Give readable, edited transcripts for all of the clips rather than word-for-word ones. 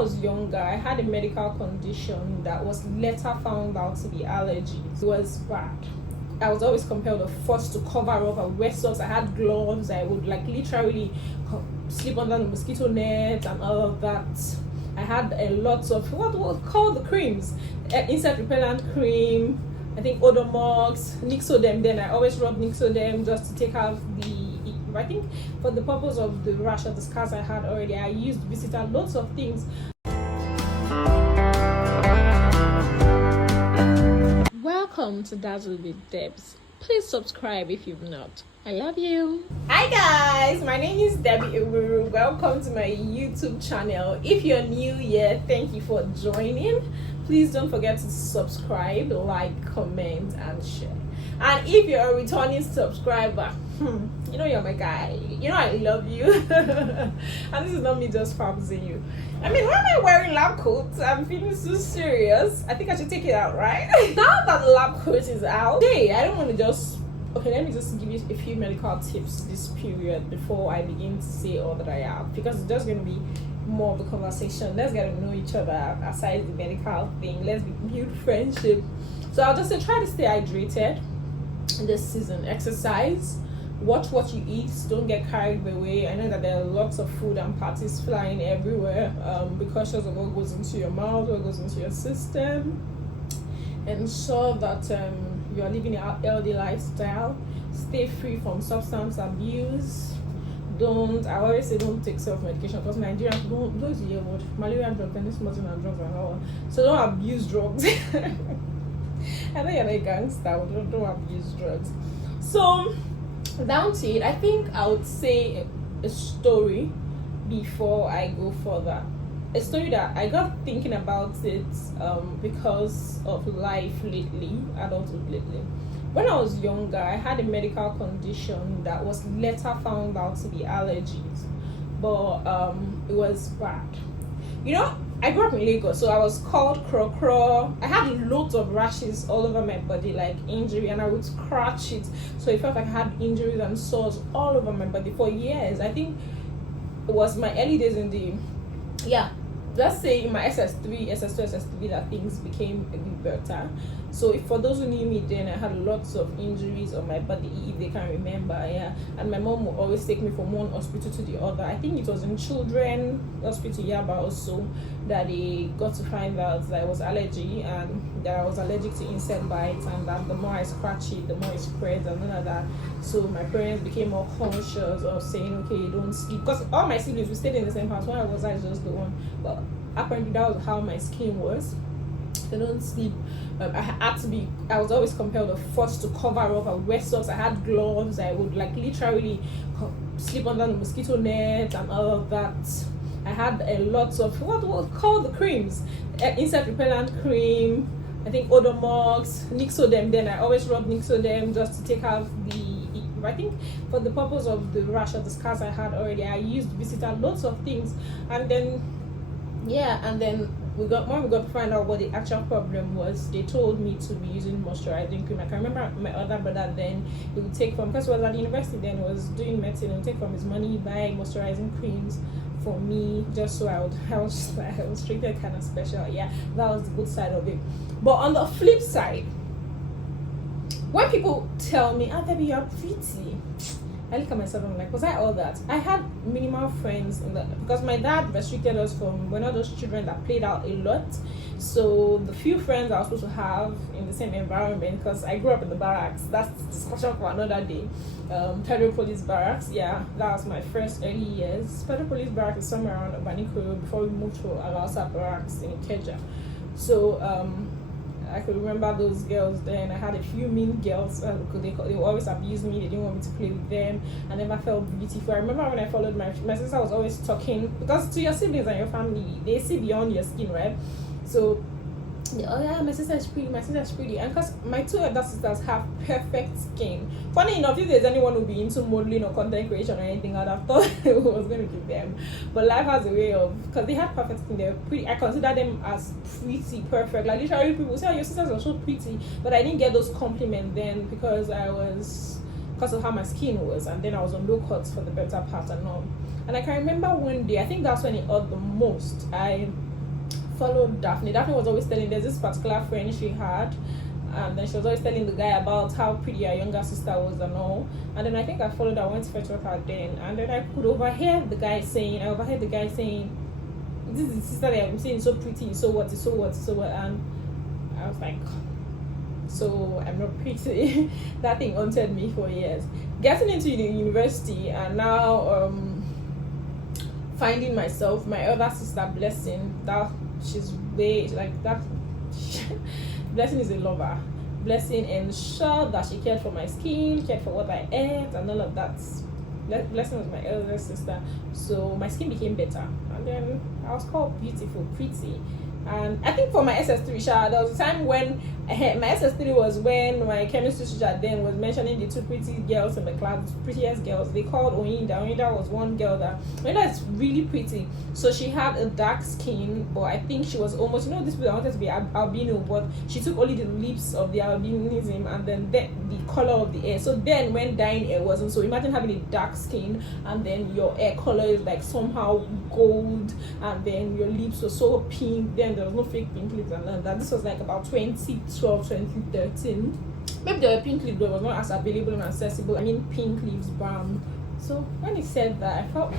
I was younger, I had a medical condition that was later found out to be allergies. It was bad. I was always compelled or forced to cover up. I would wear socks. I had gloves. I would like literally sleep under the mosquito net and all of that. I had a lot of what called the creams, insect repellent cream. I think Odomox, Nixodem. Then I always rub Nixodem just to take out the. I think for the purpose of the rash or the scars I had already, I used Visitor, lots of things. Welcome to Dazzle with Debs. Please subscribe if you've not. I love you. Hi guys, my name is Debbie Iwuru. Welcome to my YouTube channel. If you're new here, thank you for joining. Please don't forget to subscribe, like, comment, and share. And if you're a returning subscriber, you know you're my guy. You know I love you. And this is not me just promising you. I mean, why am I wearing lab coat? I'm feeling so serious. I think I should take it out, right? Now that the lab coat is out, hey, I don't want to just... Okay, let me just give you a few medical tips this period before I begin to say all that I have. Because it's just going to be more of a conversation. Let's get to know each other aside the medical thing. Let's build friendship. So I'll just say try to stay hydrated this season. Exercise. Watch what you eat. Don't get carried away. I know that there are lots of food and parties flying everywhere. Be cautious of what goes into your mouth, what goes into your system. Ensure that you are living a healthy lifestyle. Stay free from substance abuse. I always say don't take self-medication because Nigerians don't hear what malaria drugs, tennis smoking and drugs and all. So don't abuse drugs. I know you're like a gangster, but don't abuse drugs. So down to it, I think I would say a story before I go further. A story that I got thinking about it because of life lately, adulthood lately. When I was younger, I had a medical condition that was later found out to be allergies, but it was bad. You know, I grew up in Lagos, so I was called Cro. I had loads of rashes all over my body, like injury, and I would scratch it. So it felt like I had injuries and sores all over my body for years. I think it was my early days in the, let's say in my SS3, SS2, SS3 that things became a bit better. So for those who knew me then, I had lots of injuries on my body, if they can remember, and my mom would always take me from one hospital to the other. I think it was in Children Hospital Yaba also that they got to find out that I was allergy and that I was allergic to insect bites, and that the more I scratch it, the more it spreads and none of that. So my parents became more conscious of saying, okay, don't sleep, because all my siblings, we stayed in the same house. When I was just the one, but apparently that was how my skin was. I don't sleep. I was always compelled or forced to cover up. I would wear socks. I had gloves. I would like literally sleep under the mosquito net and all of that. I had a lot of what called the creams, insect repellent cream. I think Odomox, Nixodem. Then I always rub Nixodem just to take out the. I think for the purpose of the rash or the scars I had already, I used Visitor, lots of things, and then when we got to find out what the actual problem was, they told me to be using moisturizing cream. I can remember my other brother then, he would take from, because he was at the university then, he was doing medicine, he would take from his money, buy moisturizing creams for me, just so I was treated kind of special. Yeah, that was the good side of it. But on the flip side, when people tell me, Debbie, you're pretty, I look at myself and I'm like, was I all that? I had minimal friends because my dad restricted us from, we're not those children that played out a lot. So the few friends I was supposed to have in the same environment, because I grew up in the barracks, that's discussion for another day. Federal Police Barracks, that was my first early years. Federal Police Barracks is somewhere around Abanikoro before we moved to Alausa Barracks in Ikeja. So I could remember those girls then. I had a few mean girls. They would always abuse me. They didn't want me to play with them. I never felt beautiful. I remember when I followed my sister was always talking, because to your siblings and your family, they see beyond your skin, right? So, my sister is pretty, and because my two other sisters have perfect skin. Funny enough, if there's anyone who'd be into modeling or content creation or anything, I'd have thought it was going to be them. But life has a way of, because they have perfect skin, they're pretty. I consider them as pretty, perfect. Like literally, people say, your sisters are so pretty, but I didn't get those compliments then because of how my skin was, and then I was on low cuts for the better part and all. And I can remember one day, I think that's when it hurt the most. I followed Daphne. Daphne was always telling, there's this particular friend she had, and then she was always telling the guy about how pretty her younger sister was and all. And then I think I followed her, went to fetch her then, and then I could overhear the guy saying, this is the sister that I'm saying, so pretty, so what, and I was like, so I'm not pretty. That thing haunted me for years. Getting into the university, and now finding myself, my other sister Blessing, that she's way like that. Blessing is a lover. Blessing ensured that she cared for my skin, cared for what I ate, and all of that. Blessing was my elder sister, so my skin became better, and then I was called beautiful, pretty. And I think for my SS3, there was a time when my SS3 was when my chemistry teacher then was mentioning the two pretty girls in the class, prettiest girls. They called Oyinda. Oyinda was one girl Oyinda is really pretty. So she had a dark skin, but I think she was almost, this people that wanted to be albino, but she took only the lips of the albinism and then the color of the hair. So then when dyeing hair wasn't, so imagine having a dark skin and then your hair color is like somehow gold, and then your lips were so pink. Then there was no fake pink lips and all that. This was like about 2012, 2013. Maybe there were pink lips, but it was not as available and accessible. I mean, pink lips balm. So when he said that, I felt,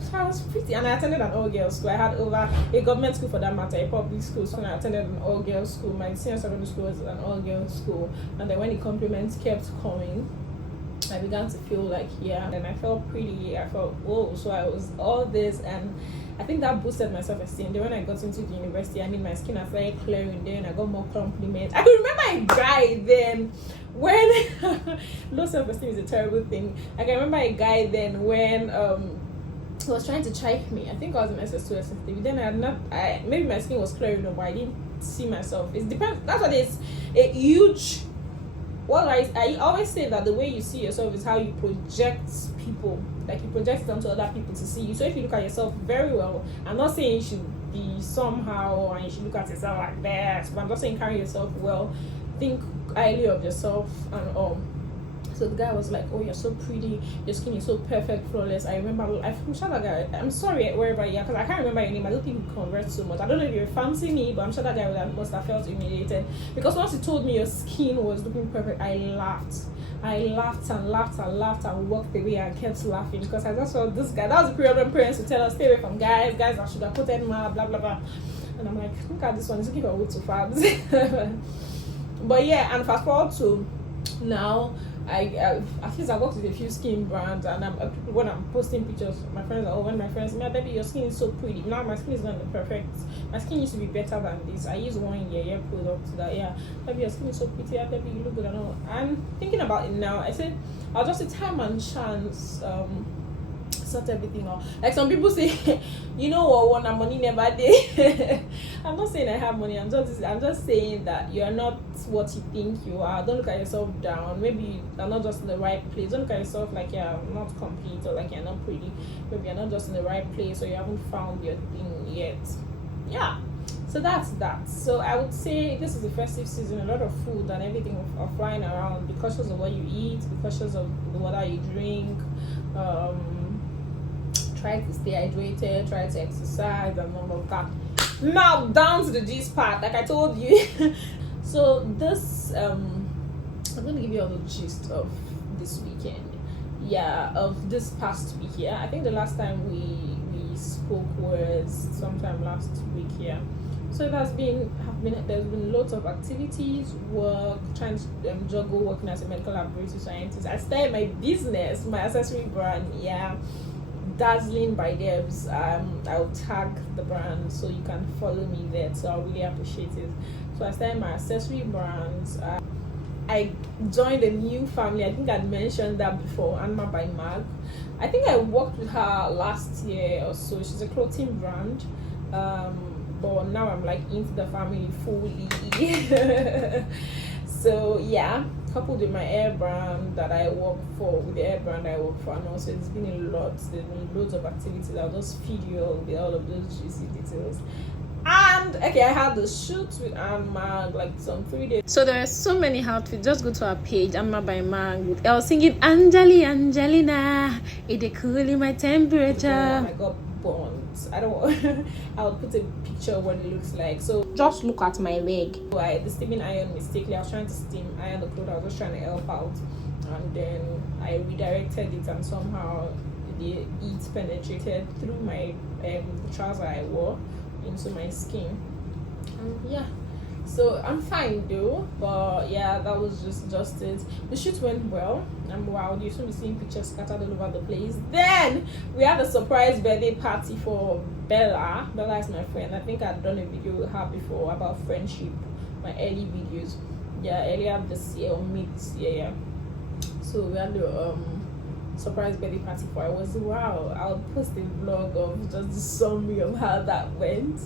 so I was pretty. And I attended an all-girls school. I had over a government school for that matter, a public school. So when I attended an all-girls school, my senior secondary school was an all-girls school. And then when the compliments kept coming, I began to feel like, and I felt pretty. I felt, whoa, so I was all this, and I think that boosted my self-esteem. Then when I got into the university, my skin had started clearing. Then I got more compliments. I could remember a guy then when low self-esteem is a terrible thing. I can remember a guy then when he was trying to check me. I think I was in SS2, SS3. Then maybe my skin was clearing, but I didn't see myself. It depends. That's what it's a huge. Well, I always say that the way you see yourself is how you project people. Like you project it onto other people to see you. So if you look at yourself very well, I'm not saying you should be somehow and you should look at yourself like that, but I'm just saying carry yourself well, think highly of yourself and all. So the guy was like, oh, you're so pretty, your skin is so perfect, flawless. I remember, I'm sure that guy, I'm sorry, wherever you are, because I can't remember your name. I don't think you convert so much. I don't know if you're fancy me, but I'm sure that guy must have felt humiliated. Because once he told me your skin was looking perfect, I laughed and walked away and kept laughing because I just felt this guy. That was the period when parents would tell us, stay away from guys that should have put in blah, blah, blah. And I'm like, look at this one, he's looking for wood to fabs. But and fast forward to now, I at least I worked with a few skin brands, and when I'm posting pictures, my friends say, baby, your skin is so pretty. Now my skin is not the perfect. My skin used to be better than this. I use 1 year product that baby, your skin is so pretty. Baby, you look good and all. I'm thinking about it now. I said I'll just say time and chance sort everything out. Like some people say, you know what, when money never did. I'm not saying I have money. I'm just saying that you're not what you think you are. Don't look at yourself down. Maybe you're not just in the right place. Don't look at yourself like you're not complete or like you're not pretty. Maybe you're not just in the right place or you haven't found your thing yet. So that's that. So I would say this is the festive season. A lot of food and everything are flying around. Be cautious of what you eat. Be cautious of the water you drink. Try to stay hydrated, try to exercise and all of that. Now down to the gist part, like I told you. So this I'm gonna give you all the gist of this weekend. Of this past week. I think the last time we spoke was sometime last week. So there's been lots of activities, work, trying to juggle working as a medical laboratory scientist. I started my business, my accessory brand, Dazzling by Debs. I'll tag the brand so you can follow me there, so I'll really appreciate it. So I started my accessory brands. I joined a new family. I think I'd mentioned that before, Anma by Mag. I think I worked with her last year or so. She's a clothing brand, but now I'm like into the family fully. So coupled with my hair brand that I work for, with the hair brand I work for, and also it's been a lot. There's been loads of activities. I'll just feed you all of those juicy details. And I had the shoot with Anma like some 3 days. So there are so many outfits. Just go to our page, Anma by Mag. I was singing Angelina, it cool in my temperature. I got buns. I don't I'll put a picture of what it looks like. So just look at my leg. So the steaming iron mistakenly, I was trying to steam iron the clothes. I was just trying to help out, and then I redirected it, and somehow the heat penetrated through my trouser I wore into my skin. Yeah, so I'm fine though, but yeah, that was just it. The shoot went well. Wow, you should be seeing pictures scattered all over the place. Then we had a surprise birthday party for Bella. Bella is my friend. I think I'd done a video with her before about friendship, my early videos, yeah, earlier this year or mid this year, yeah. So we had the surprise birthday party for her. It was wow. I'll post a vlog of just the summary of how that went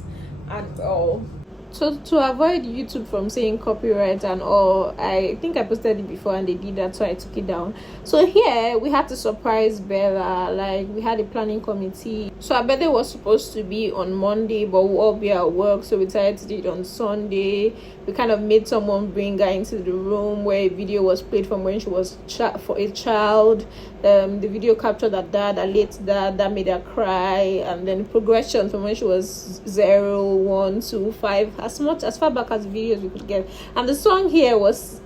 and all. So to avoid YouTube from saying copyright and all, I think I posted it before and they did that, so I took it down. So here we had to surprise Bella. Like, we had a planning committee. So our birthday was supposed to be on Monday, but we'll all be at work, so we decided to do it on Sunday. We kind of made someone bring her into the room where a video was played from when she was for a child. The video captured her dad, her late dad, that made her cry, and then progression from when she was 0, 1, 2, 5, as far back as videos we could get. And the song here was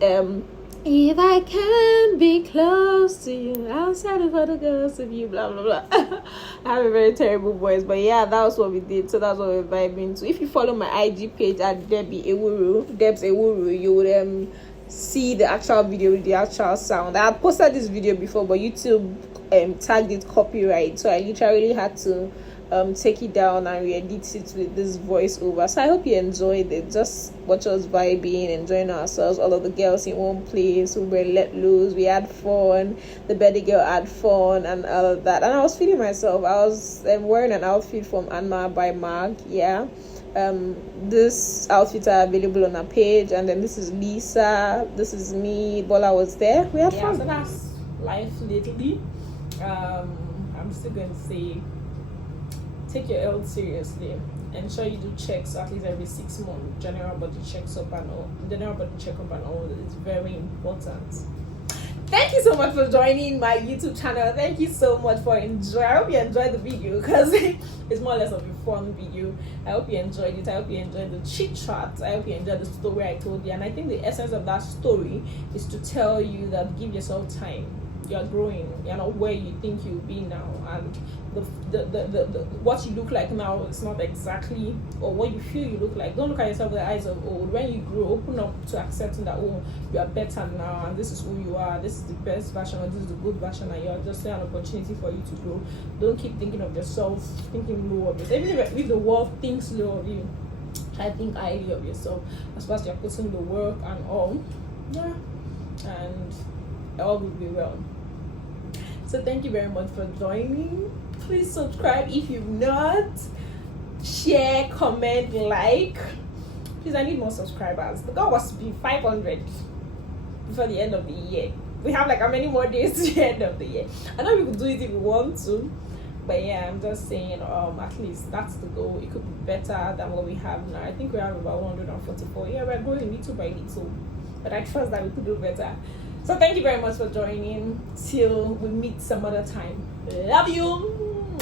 if I can be close to you outside of other girls of you, blah blah blah. I have a very terrible voice, but yeah, that was what we did. So that's what we're vibing to. If you follow my IG page at Debs Ewuru, you would see the actual video with the actual sound. I had posted this video before, but YouTube tagged it copyright, so I literally had to take it down and re-edit it with this voiceover. So I hope you enjoyed it. Just watch us vibing, enjoying ourselves, all of the girls in one place. We were let loose, we had fun, the birthday girl had fun and all of that, and I was feeling myself. I was wearing an outfit from Anma by Mark, yeah. This outfits are available on our page, and then this is Lisa, this is me, Bola was there, we had fun. So that's life lately. I'm still going to say, take your health seriously. Ensure you do checks at least every 6 months. General body checkup and all. It's very important. Thank you so much for joining my YouTube channel. Thank you so much for enjoying. I hope you enjoyed the video, because it's more or less of a fun video. I hope you enjoyed it. I hope you enjoyed the chit chat. I hope you enjoyed the story I told you. And I think the essence of that story is to tell you that give yourself time. You're growing. You're not where you think you'll be now, and the what you look like now is not exactly, or what you feel you look like. Don't look at yourself with the eyes of old. When you grow, open up to accepting that, oh, you are better now, and this is who you are. This is the best version, or this is the good version, and you're just an opportunity for you to grow. Don't keep thinking of yourself, thinking low of yourself. Even if the world thinks low of you, I think highly of yourself as far as you're putting the work and all. Yeah, and all will be well. So thank you very much for joining. Please subscribe if you've not. Share, comment, like. Please, I need more subscribers. The goal was to be 500 before the end of the year. We have like how many more days to the end of the year? I know we could do it if we want to, but yeah, I'm just saying, at least that's the goal. It could be better than what we have now. I think we have about 144. Yeah, we're growing little by little, but I trust that we could do better. So thank you very much for joining. Till we meet some other time. Love you.